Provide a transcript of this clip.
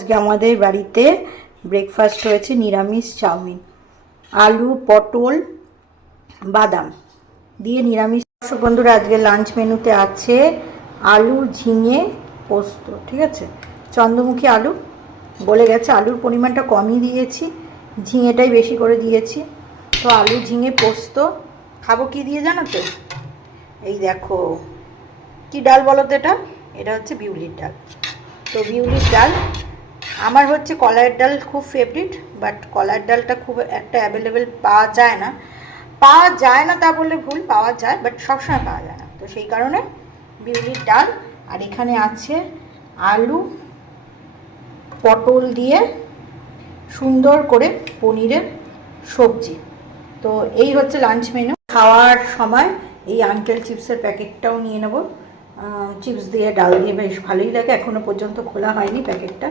আজকে আমাদের বাড়িতে ব্রেকফাস্ট হয়েছে নিরামিষ চাউমিন, আলু পটল বাদাম দিয়ে নিরামিষ। দর্শক বন্ধুরা, আজকে লাঞ্চ মেনুতে আছে আলু ঝিঙে পোস্ত। ঠিক আছে, চন্দ্রমুখী আলু বলে গেছে, আলুর পরিমাণটা কমই দিয়েছি, ঝিঙেটাই বেশি করে দিয়েছি। তো আলু ঝিঙে পোস্ত খাবো কি দিয়ে জানো তো? এই দেখো, কি ডাল বলো তো এটা? এটা হচ্ছে বিউলির ডাল। তো বিউলির ডাল আমার হচ্ছে, কলাইয়ের ডাল খুব ফেভারিট, বাট কলাইয়ের ডালটা খুব একটা অ্যাভেলেবেল পাওয়া যায় না। তা বললে ভুল, পাওয়া যায় বাট সবসময় পাওয়া যায় না। তো সেই কারণে বিউলির ডাল। আর এখানে আছে আলু পটল দিয়ে সুন্দর করে পনিরের সবজি। তো এই হচ্ছে লাঞ্চ মেনু। খাওয়ার সময় এই আঙ্কেল চিপসের প্যাকেটটাও নিয়ে নেব। চিপস দিয়ে ডাল দিয়ে বেশ ভালোই লাগে, এখনও পর্যন্ত খোলা হয়নি প্যাকেটটা।